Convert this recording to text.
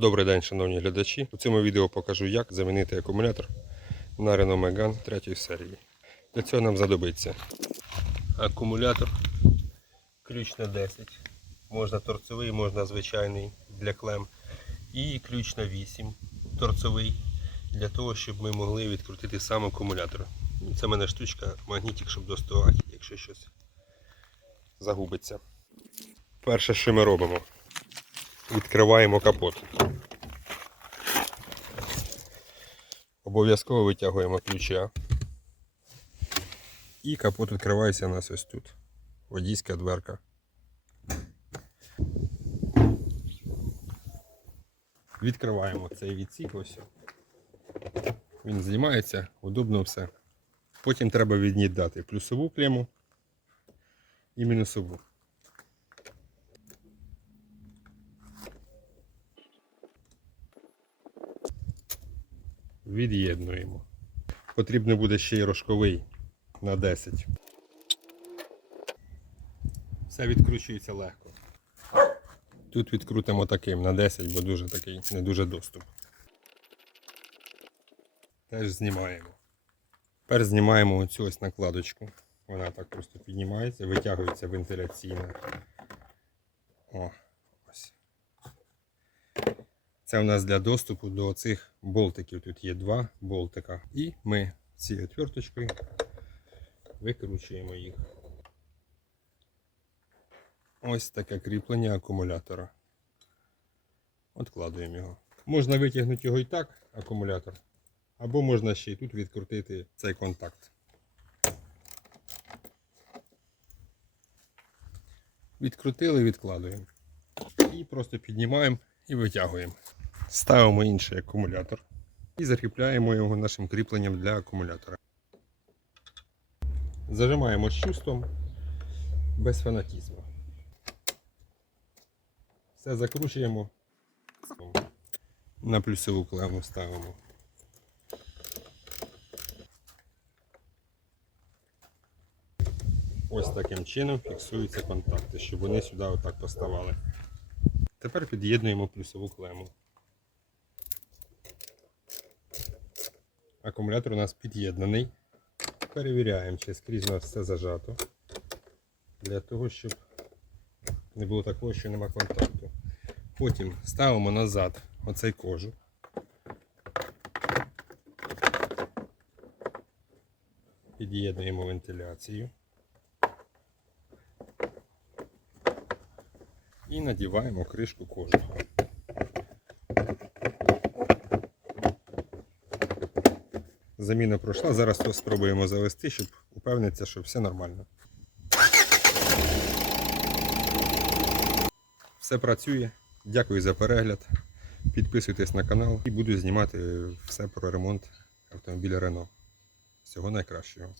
Добрий день, шановні глядачі. У цьому відео покажу, як замінити акумулятор на Renault Megane 3 серії. Для цього нам знадобиться акумулятор ключ на 10. Можна торцевий, можна звичайний для клем. І ключ на 8 торцевий для того, щоб ми могли відкрутити сам акумулятор. Це в мене штучка, магнітик, щоб доставати, якщо щось загубиться. Перше, що ми робимо, відкриваємо капот. Обов'язково витягуємо ключа. І капот відкривається у нас ось тут. Водійська дверка. Відкриваємо цей відсік ось. Він знімається, удобно все. Потім треба від'єднати плюсову клему і мінусову. Від'єднуємо. Потрібно буде ще й рожковий на 10. Все відкручується легко. Тут відкрутимо таким на 10, бо дуже такий не дуже доступ. Теж знімаємо. Тепер знімаємо оцю ось накладочку. Вона так просто піднімається, витягується вентиляційна. О. Це у нас для доступу до цих болтиків. Тут є два болтика. І ми цією отверточкою викручуємо їх. Ось таке кріплення акумулятора. Откладуємо його. Можна витягнути його і так, акумулятор, або можна ще й тут відкрутити цей контакт. Відкрутили, відкладуємо. І просто піднімаємо і витягуємо. Ставимо інший акумулятор і закріпляємо його нашим кріпленням для акумулятора. Зажимаємо з чувством без фанатізму. Все закручуємо. На плюсову клему ставимо. Ось таким чином фіксуються контакти, щоб вони сюди отак поставали. Тепер під'єднуємо плюсову клему. Акумулятор у нас під'єднаний. Перевіряємо, чи скрізь у нас все зажато. Для того, щоб не було такого, що нема контакту. Потім ставимо назад оцей кожух. Під'єднуємо вентиляцію. І надіваємо кришку кожуха. Заміна пройшла. Зараз то спробуємо завести, щоб упевнитися, що все нормально. Все працює. Дякую за перегляд. Підписуйтесь на канал і буду знімати все про ремонт автомобіля Renault. Всього найкращого.